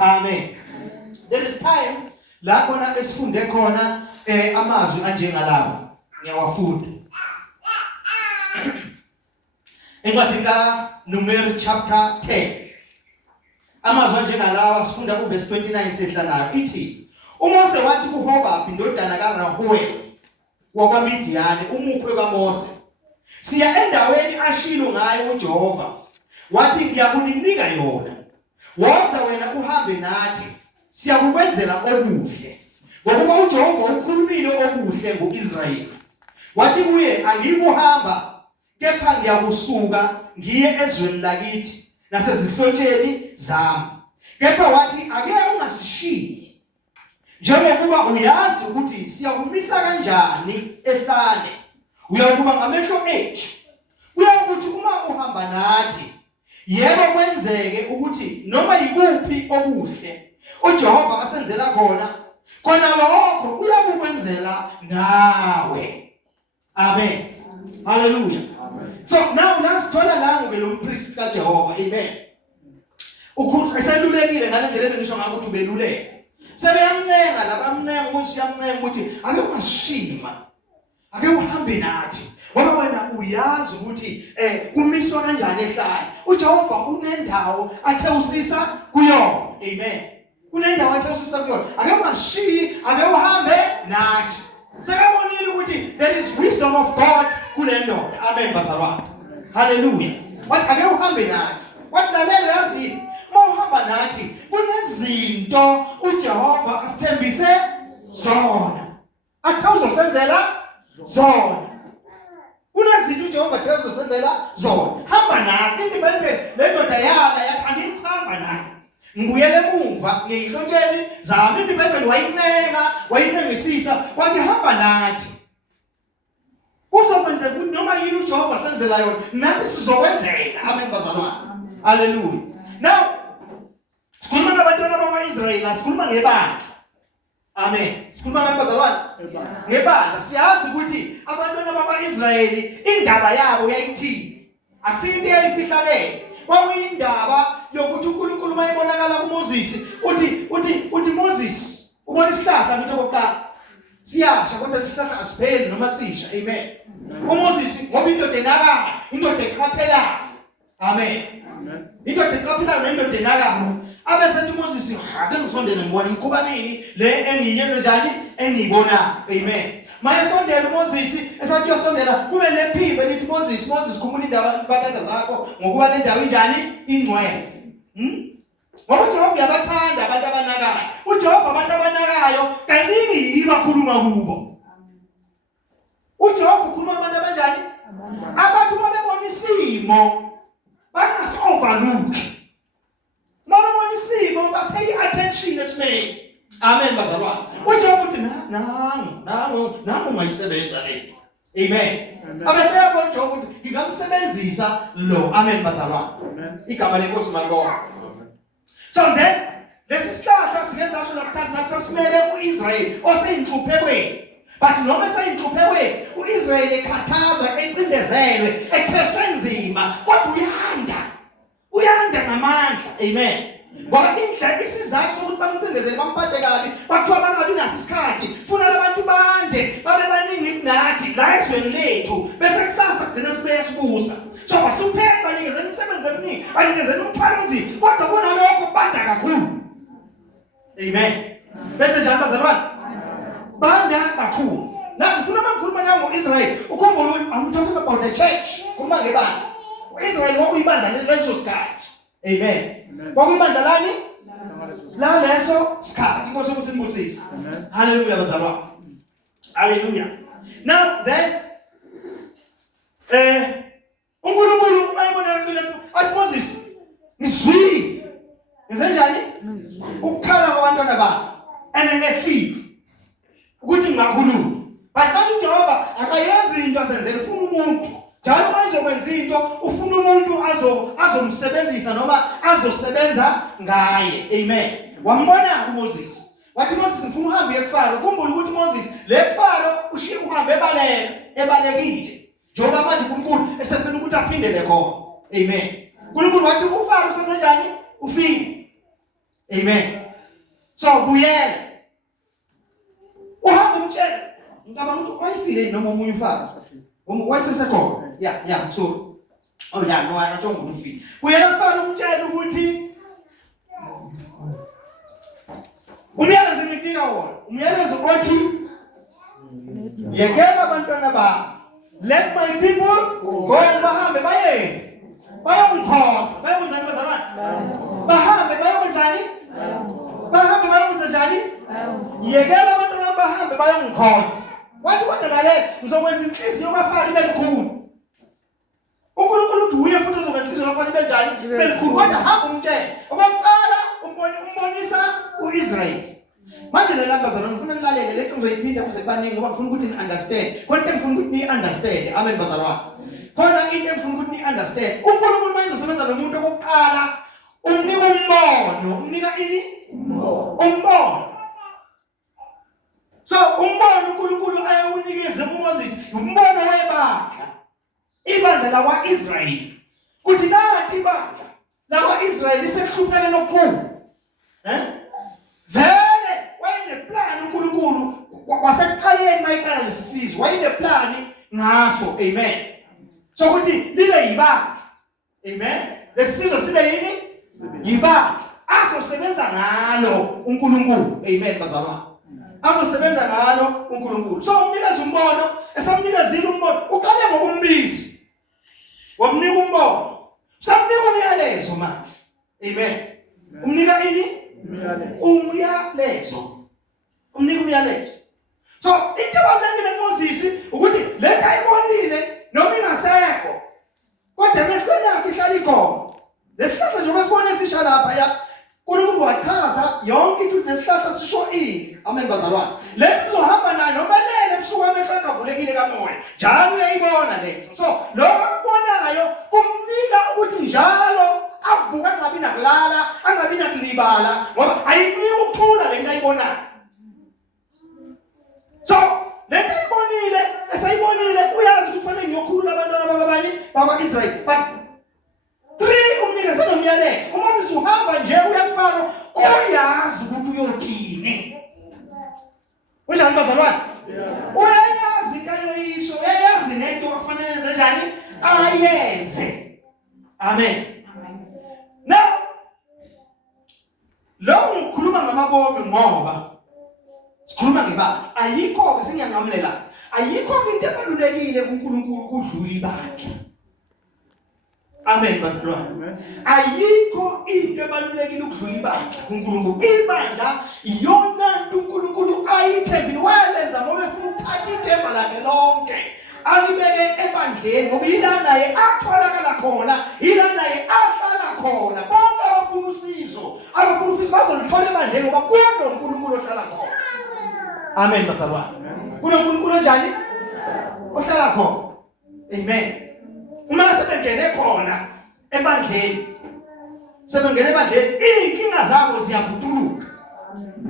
Amen. There is time la khona esifunde khona amazwi anjengalawo ngiyawafunda. Encwadini kaNumeri chapter 10. Amazwi anjengalawo sifunda ku verse 29 sehla nayo ithi uMose wathi kuHobhabhi indodana kaRahuel wakwaMidiyani umukhwe kaMose siya endaweni ashilo ngayo uJehova wathi ngiyakuninika yona woza wena uhambe nathi siyakukwenzela okuhle ngoba uJehova ukhulumile okuhle ngoIsrayeli wathi kuye angikuhamba kepha ngiyakusuka ngiye ezweni lakithi nasezihlotsheni zami kepha wathi ake ungasishiyi njengokuba uyazi ukuthi siyakumisa kanjani ehlane uyakuba ngamehlo ethu uyakuthi uma uhamba nathi yebo kwenzeke ukuthi noma yikuphi okuhle uJehova asenzela khona lokho uyakukwenzela nawe. Amen. Hallelujah. So now sithola la ngoke lo mpriest kaJehova. Amen. Ukuthi eselulekile ngale ndlela bengisho ngakho ukuthi ubeluleke. Sebeyamncenga labamncenga ukuthi uyamncenga ukuthi ake ungasishima. Ake uhambe nathi. Ngoba wena uyazi ukuthi kumiswa kanjani ehlane. uJehova unendawo athe usisa kuyona. Amen. Kunendawo athe usisa kuyona. Ake ungashiyi, ake uhambe nathi. Sekabonile ukuthi there is wisdom of God kule ndoda. Amen bazalwane. Hallelujah. Wathi ake uhambe nathi. Wathi lalela yazi uhamba nathi kunezinto uJehova asithembise zona athe uzosenzela zona kunezinto uJehova athe uzosenzela zona hamba nathi iBhayibheli le ndoda yala yathi angikuhamba nathi ngibuyele emuva ngiyihlotsheni zami iBhayibheli wayincengisisa wathi hamba nathi uzokwenza ukuthi noma yini uJehova asenzela yona nathi sizokwenzela. Amen bazalwane. Hallelujah. Now sikhuluma ngabantwana bakwaIsrayeli sikhuluma ngebandla. Amen. Sikhuluma ngabazalwane ngebandla. Siyazi ukuthi abantwana bakwaIsrayeli indaba yabo yayithini. Akusinto eyayifihlakele. Kwakuyindaba yokuthi uNkulunkulu mayibonakala kuMoses uthi Moses ubona isihlahla into kokuqala siyasha kodwa isihlahla asipheli noma sisha. Amen. uMoses ngoba indoda enakayo indoda eqaphelayo. Amen. Indoda eqaphelayo nendoda enakayo abesethi uMoses ake ngisondele ngibone imkhubanini le engiyenze njani engiyibona. Amen. Maye sondela uMoses esathi uyosondela kube nephimbo elithi Moses khumula indaba bathatha zakho ngokuba le ndawo injani ingcwele. Ngoba uJehova uyabathanda abantu abanakayo. uJehova abantu abanakayo kaningi yibakhuluma kubo. uJehova ukhuluma abantu abanjani abantu babebona isimo bangasoverlook. Mama isimo bapay attention esimeni. Amen bazalwane. uJehova uthi nangu mayisebenza lento. Amen. Abethaya boJehova uthi ngingamsebenzisa lo. Amen bazalwane. Igama lenkosi malibonga. So then lesi sihlahla singesasho lasithatha sasimele uIsrayeli oseyinhluphekweni. But noma esayinhluphekweni uIsrayeli ekhathazwa encindezelwe etheswe nzima kodwa uyanda ngamandla. Amen. Ngoba indlela isizathu sokuthi bamcindezele bamphathe kabi bathiwa bangabi naso isikhathi funa labantu bande babe baningi kunathi la ezweni lethu bese kusasa kugcina sibeyasibuza. So bahlupheka banikeze imisebenzi eminingi banikeze umthwalo onzima kodwa bona lokho banda kakhulu. Amen. Bese njani bazalwane? Banda kakhulu. Na ngifuna ukukhuluma nawe ngoIsrael ukhumbule ukuthi I'm talking about the church. Kuma ngebandla. uIsrael wakuyibandla leso sikhathi. Amen. Kwakuyibandla lani? La leso sikhathi inkosi ukusimbusisa. Hallelujah bazalwane. Hallelujah. Now then uNkulunkulu ayibona ukuthi Moses ngizwile. Ngizenjani? Ukukhala kwabantwana bami enenehlipi ukuthi ngingakhuluma. But manje uJehova akayenzi into asenzele ufuna umuntu. Njalo mayizokwenza into ufuna umuntu azomsebenzisa noma azosebenza ngaye. Amen. Wambona uMoses. Wathi Moses ngifuna uhambe eFaro. Khumbula ukuthi Moses le eFaro ushiye uhambe ebalekile. Njengoba manje uNkulunkulu esefuna ukuthi aphindele khona. Amen. uNkulunkulu wathi uFaro usenjani? Ufile. Amen. So buyela uhamba umtshela ngicabanga ukuthi wayifile noma omunye ufaka wayesesekhona yeah so no akatsho ngufile uyena ufaka umtshela ukuthi umyalezo ngikunika wona umyalezo othi yekela abantwana bami let my people go bahambe bayongikhonza bayonzani bazalwane bahambe bayonzani bahambe bayonzani yekela abantwana bahambe bayongikhonza wathi kodwa ngale ngizokwenza inhliziyo kaFaro ibe likhulu uNkulunkulu uthi uye futhi uzokwenza inhliziyo kaFaro ibe njani ibe likhulu kodwa hamba umtshela okokuqala umbonisa uIsrael manje lelapha bazalwane ngifuna nilalele lento ngizoyiphinda kuze kubaningi ngoba ngifuna ukuthi ni understand khona into ngifuna ukuthi ni understand amen bazalwane khona into ngifuna ukuthi ni understand uNkulunkulu manje uzosebenza nomuntu okokuqala umnika umbono umnika ini umbono so umbono uNkulunkulu ayewunikeze uMoses umbono webandla ibandla lakwaIsrayeli kuthi nathi ibandla lakwaIsrayeli sehlupheke nokukhulu vele wayineplan uNkulunkulu kwasekuqaleni mayiqala lesizwe wayineplan ngaso amen so ukuthi libe yibandla amen lesizwe sibe yini yibandla azosebenza ngalo uNkulunkulu amen bazalwane azosebenza ngalo uNkulunkulu so umnikeza umbono esamnikezile umbono uqale ngokumbiza wamnika umbono samnika umyalezo manje amen umnika ini umyalezo umnika umyalezo so into abalekile kuMoses ukuthi lento ayibonile noma ingasekho kodwa emehlweni akhe ihlala ikhona lesihlahla njengoba sibona sisha lapha ya uNkulunkulu wachaza yonke into lesihlahla sisho ini amen bazalwane lento izohamba nayo noma lele ebusuku amehlo akavulekile kamoya njalo uyayibona lento so lokho akubonayo kumnika ukuthi njalo avuka angabi nakulala angabi nakulibala ngoba ayimniki ukuthula lento ayibonayo so lento ayibonile esayibonile uyazi ukuthi fanele ngiyokhulula abantwana bakabani bakwaIsrayeli but 3 umnikeze nomyalezo uMoses uhamba nje uyakuFaro uyazi ukuthi uyothini unjani bazalwane uyayazi into ayoyisho uyayazi nento okufanele yenze njani ayenze amen now lo ngikhuluma ngamabomi ngoba sikhuluma ngebandla ayikho ke singiyangamlela ayikho into ebalulekile kuNkulunkulu kudlula ibandla amen bazalwane ayikho into ebalulekile ukudlula ibandla kuNkulunkulu ibandla iyona nto uNkulunkulu ayithembile walenza ngoba efuna ukuthatha ithemba lakhe lonke alibeke ebandleni ngoba ila naye atholakala khona ila naye ahlala khona bonke abafuna usizo abafuna usizo bazolithola ebandleni ngoba kunoNkulunkulu ohlala khona amen bazalwane kunoNkulunkulu njani ohlala khona amen uma sebengene khona ebandleni sebengene ebandleni inkinga zabo ziyavuthuluka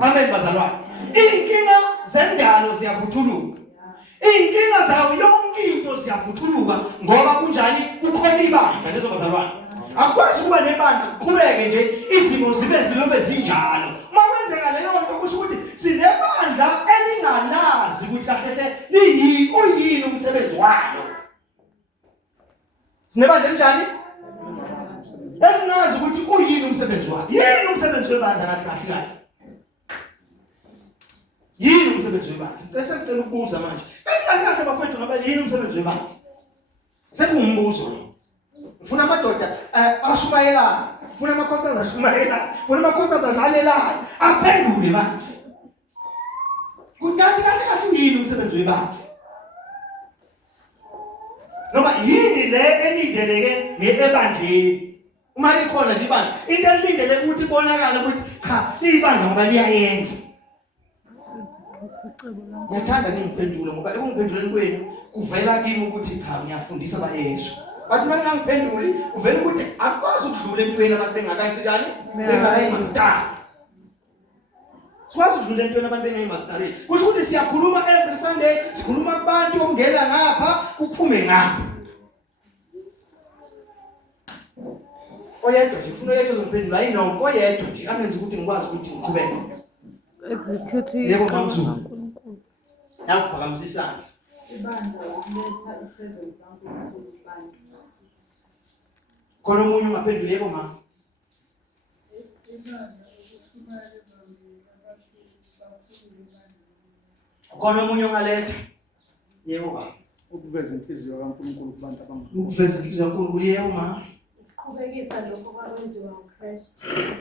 amen bazalwane inkinga zendalo ziyavuthuluka inkinga zawo yonke into ziyavuthuluka ngoba kunjani kukhona ibandla lezo bazalwane akwazi kuba nebandla kuqhubeke nje izimo zibe zinjalo makwenzeka leyo nto kusho ukuthi sinebandla elingalazi ukuthi kahle uyini umsebenzi walo sinebandla njani elingazi ukuthi uyini umsebenzi walo yini umsebenzi webandla kahle yini umsebenzi webandla sesicela ukubuza manje kahle bafethu ngabe yini umsebenzi webandla sekuwumbuzo ufuna amadoda ashumayela ufuna amakhosana ashumayela ufuna amakhosana adlalelayo aphendule manje kukanti kahle yini umsebenzi webandla noma yini le enideleke ngebandleni uma likhona nje ibandla into elindele ukuthi ibonakala ukuthi cha ibandla ngoba liyayenza ngiyathanda ningiphendule ngoba ekungiphenduleni kwenu kuvela kimi ukuthi cha ngiyafundisa abayesu bathi manje ngangiphenduli kuvela ukuthi akwazi ukudlula empweni abantu bengakayenzi njani bengakayimaster sikwazi ukudlula empweni abantu bengayimastereli kusho ukuthi siyakhuluma every Sunday sikhuluma kubantu ongena ngapha kuphume ngapha oyedwa nje ufuna oyedwa uzongiphendula hayi nonke oyedwa nje amenze ukuthi ngikwazi ukuthi ngiqhubeke. Executive. Yebo mamzulu. Nakuphakamisa isandla. Ibandla uletha ipresence kaNkulunkulu ibandla. Khona omunye ungaphendula yebo mama. Khona omunye ongaletha. Yebo baba. Ukuveza inhliziyo kaNkulunkulu kubantu abangazi. Ukuveza inhliziyo kaNkulunkulu yebo mama. Uqhubekisa lokho kwakwenziwa uKristu,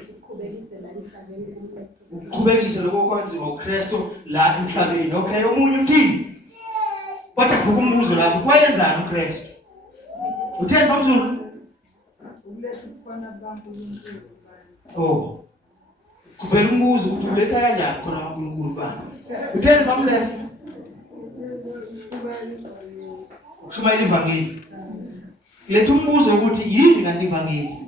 siqhubekise la emhlabeni. Ukuqhubekisa lokho okwenziwa uKristu la emhlabeni. Okay, omunye uthini? Kodwa kuvuka umbuzo lapho, kwayenzani uKristu? Utheni bamzulu? Uletha ukufana kaNkulunkulu. Oh. Kuvela umbuzo ukuthi uletha kanjani khona kaNkulunkulu bani? Utheni bamletha? Ukushumayela ivangeli. Letha umbuzo ukuthi yini kanti ivangeli?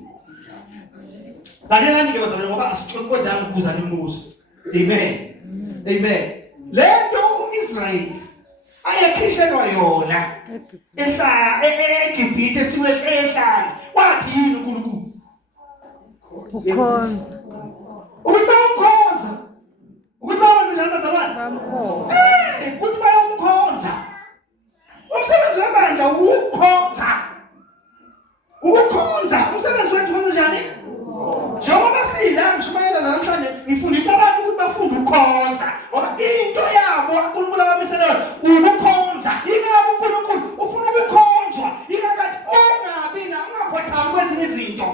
Lalela nike bazalwane ngoba asiqoqodanga ukubuza imibuzo. Amen. Amen. Lento uIsrael ayakhishelwa yona eGibhithe siwe ehlala. Wathi yini uNkulunkulu? Ukhonza. Ukuthi bayamkhonza. Ukuthi bawenzenjani bazalwane? Bamkhonza. Ukuthi bayamkhonza. Umsebenzi webandla ukukhonza. Ukukhonza. Umsebenzi wethu wenza njani? Njengoba sila ngishumayela namhlanje ngifundisa abantu ukuthi bafunde ukukhonza. Ngoba into yabo uNkulunkulu abamiselayo ukukhonza. Ingakho uNkulunkulu ufuna ukukhonzwa. Ingakathi ungakhothami kwezinye izinto.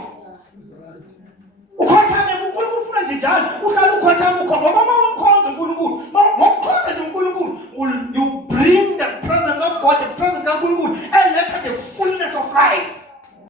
Ukhothame uNkulunkulu ufuna nje njalo uhlala ukhothama ngoba uma umkhonza uNkulunkulu, ngokukhonza nje uNkulunkulu, you bring the presence of God, the presence of uNkulunkulu, and let the fullness of life.